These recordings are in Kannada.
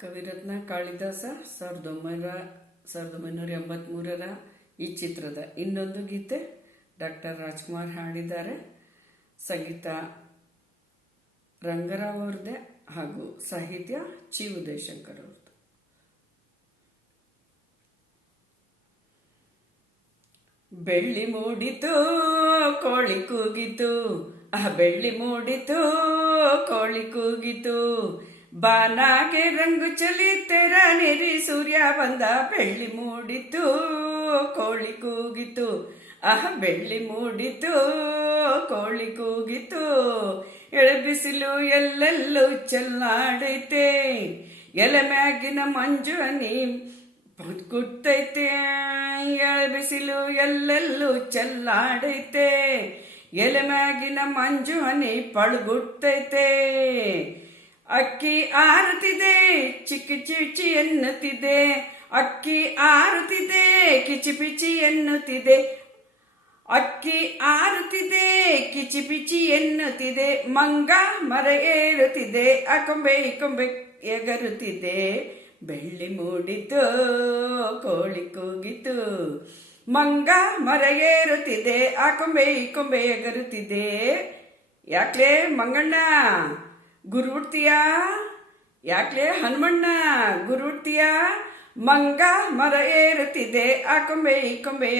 ಕವಿರತ್ನ ಕಾಳಿದಾಸ 1983ರ ಈ ಚಿತ್ರದ ಇನ್ನೊಂದು ಗೀತೆ ಡಾಕ್ಟರ್ ರಾಜ್ಕುಮಾರ್ ಹಾಡಿದ್ದಾರೆ. ಸಂಗೀತ ರಂಗರಾವ್ ಅವ್ರದ್ದೇ ಹಾಗೂ ಸಾಹಿತ್ಯ ಚಿ ಉದಯಶಂಕರ್ ಅವ್ರದ್ದು. ಬೆಳ್ಳಿ ಮೂಡಿತು ಕೋಳಿ ಕೂಗಿತು, ಬೆಳ್ಳಿ ಮೂಡಿತು ಕೋಳಿ ಕೂಗಿತು, ಬಾನಾಗೆ ರಂಗು ಚಲಿ ತೆರ ನೀರಿ ಸೂರ್ಯ ಬಂದ, ಬೆಳ್ಳಿ ಮೂಡಿತು ಕೋಳಿ ಕೂಗಿತು, ಬೆಳ್ಳಿ ಮೂಡಿತು ಕೋಳಿ ಕೂಗಿತು, ಎಳಬಿಸಿಲು ಎಲ್ಲೆಲ್ಲೂ ಚೆಲ್ಲಾಡೈತೆ, ಎಲೆ ಮ್ಯಾಗಿನ ಮಂಜು ಹನಿ ಕುಟ್ಟೈತೆ, ಎಳಬಿಸಿಲು ಎಲ್ಲೆಲ್ಲೂ ಚೆಲ್ಲಾಡೈತೆ, ಎಲೆ ಮ್ಯಾಗಿನ ಮಂಜು ಹನಿ ಪಳಗುಟ್ಟೈತೆ, ಅಕ್ಕಿ ಆರುತ್ತಿದೆ ಚಿಕ್ಕಿ ಚಿಚಿ ಎನ್ನುತ್ತಿದೆ, ಅಕ್ಕಿ ಆರುತ್ತಿದೆ ಕಿಚಿ ಪಿಚಿ ಎನ್ನುತ್ತಿದೆ, ಅಕ್ಕಿ ಆರುತ್ತಿದೆ ಕಿಚಿ ಪಿಚಿ ಎನ್ನುತ್ತಿದೆ, ಮಂಗ ಮರ ಏರುತ್ತಿದೆ, ಅಕೊಂಬೆ ಕೊಂಬೆ ಎಗರುತ್ತಿದೆ, ಬೆಳ್ಳಿ ಮೂಡಿತು ಕೋಳಿ ಕೂಗಿತು, ಮಂಗ ಮರ ಏರುತ್ತಿದೆ, ಅಕೊಂಬೆ ಕೊಂಬೆ ಎಗರುತ್ತಿದೆ. ಯಾಕ್ಲೆ ಮಂಗಣ್ಣ ಗುರುಡ್ತೀಯಾ, ಯಾಕ್ಲೆ ಹನುಮಣ್ಣ ಗುರುಡ್ತೀಯಾ, ಮಂಗ ಮರ ಏರುತ್ತಿದೆ, ಕೊಂಬೆ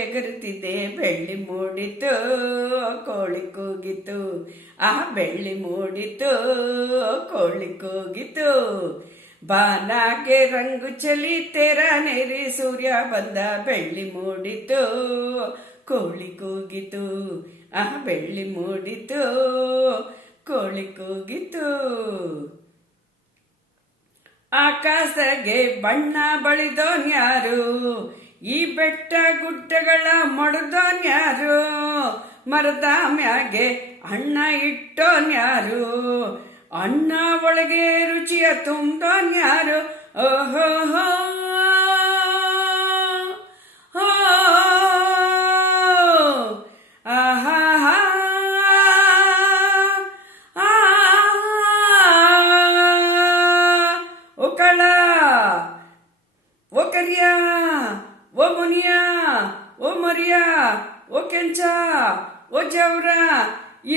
ಎಗರುತ್ತಿದೆ, ಬೆಳ್ಳಿ ಮೂಡಿತು ಕೋಳಿ ಕೂಗಿತು, ಬೆಳ್ಳಿ ಮೂಡಿತು ಕೋಳಿ ಕೂಗಿತು, ಬಾನಾಗೆ ರಂಗು ಚಲಿ ತೆರ ನೀರಿ ಸೂರ್ಯ ಬಂದ, ಬೆಳ್ಳಿ ಮೂಡಿತು ಕೋಳಿ ಕೂಗಿತು, ಬೆಳ್ಳಿ ಮೂಡಿತು ಕೋಳಿ ಕೂಗಿತು. ಆಕಾಶಗೆ ಬಣ್ಣ ಬಳಿದೋನ್ಯಾರು, ಈ ಬೆಟ್ಟ ಗುಡ್ಡಗಳ ಮಡದೋನ್ಯಾರು, ಮರದ ಮ್ಯಾಗೆ ಅಣ್ಣ ಇಟ್ಟೋನ್ಯಾರು, ಅಣ್ಣ ಒಳಗೆ ರುಚಿಯ ತುಂಬೋನ್ಯಾರು, ಓಹೋ ಓ ಕರಿಯ ಓ ಮುನಿಯ ಓ ಮರಿಯ ಓ ಕೆಂಚ ಓ ಜವ್ರ,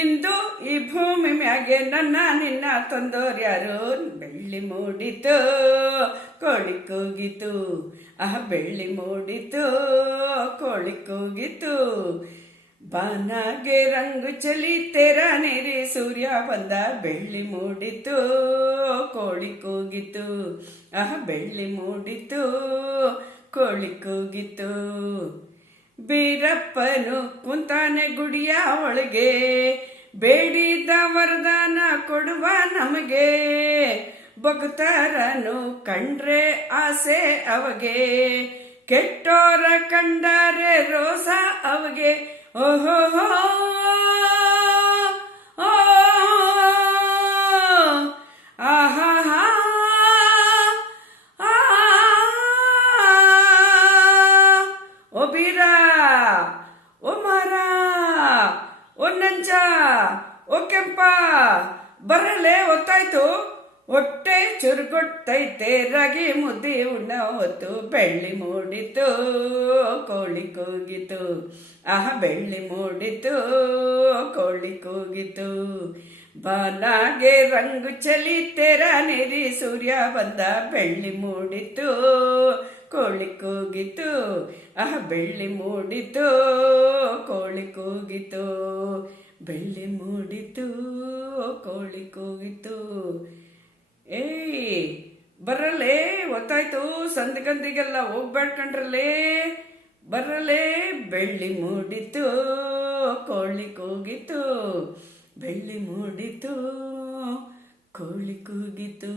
ಇಂದು ಈ ಭೂಮಿ ಮ್ಯಾಗೆ ನನ್ನ ನಿನ್ನ ತಂದೋರ್ಯಾರು, ಬೆಳ್ಳಿ ಮೂಡಿತು ಕೋಳಿ ಕೂಗಿತು, ಬೆಳ್ಳಿ ಮೂಡಿತು ಕೋಳಿ ಕೂಗಿತು, ಬಾನಾಗೆ ರಂಗು ಚಲಿ ತೆರ ನೀರಿ ಸೂರ್ಯ ಬಂದ, ಬೆಳ್ಳಿ ಮೂಡಿತು ಕೋಳಿ ಕೂಗಿತು, ಬೆಳ್ಳಿ ಮೂಡಿತು ಕೋಳಿ ಕೂಗಿತು. ಬೀರಪ್ಪನು ಕುಂತಾನೆ ಗುಡಿಯ ಒಳಗೆ, ಬೇಡಿದ ವರದಾನ ಕೊಡುವ ನಮಗೆ, ಭಕ್ತರನು ಕಂಡ್ರೆ ಆಸೆ ಅವಗೆ, ಕೆಟ್ಟೋರ ಕಂಡರೆ ರೋಸ ಅವಗೆ, ಓಹೋ ಆಹಾ ಓ ಬೀರ ಓ ಮಾರ ಓ ನಂಜ ಓ ಕೆಂಪ, ಬರಲೇ ಹೊತ್ತಾಯ್ತು ಹೊಟ್ಟೆ ಚುರುಗೊಟ್ಟೈತೆ, ರಾಗಿ ಮುದ್ದೆ ಉಣ್ಣ ಹೊತ್ತು, ಬೆಳ್ಳಿ ಮೂಡಿತು ಕೋಳಿ ಕೂಗಿತು, ಬೆಳ್ಳಿ ಮೂಡಿತು ಕೋಳಿ ಕೂಗಿತು, ಬಾನಾಗೆ ರಂಗು ಚಲಿ ತೆರ ನೀರಿ ಸೂರ್ಯ ಬಂದ, ಬೆಳ್ಳಿ ಮೂಡಿತು ಕೋಳಿ ಕೂಗಿತು, ಬೆಳ್ಳಿ ಮೂಡಿತು ಕೋಳಿ ಕೂಗಿತು, ಬೆಳ್ಳಿ ಮೂಡಿತು ಕೋಳಿ ಕೂಗಿತು. ಬರ್ರಲೇ ಗೊತ್ತಾಯ್ತು, ಸಂದಗಂದಿಗೆಲ್ಲ ಹೋಗ್ಬೇಡ್ಕಂಡ್ರಲ್ಲೇ, ಬರ್ರಲೇ ಬೆಳ್ಳಿ ಮೂಡಿತು ಕೋಳಿ ಕೂಗಿತು, ಬೆಳ್ಳಿ ಮೂಡಿತು ಕೋಳಿ ಕೂಗಿತು.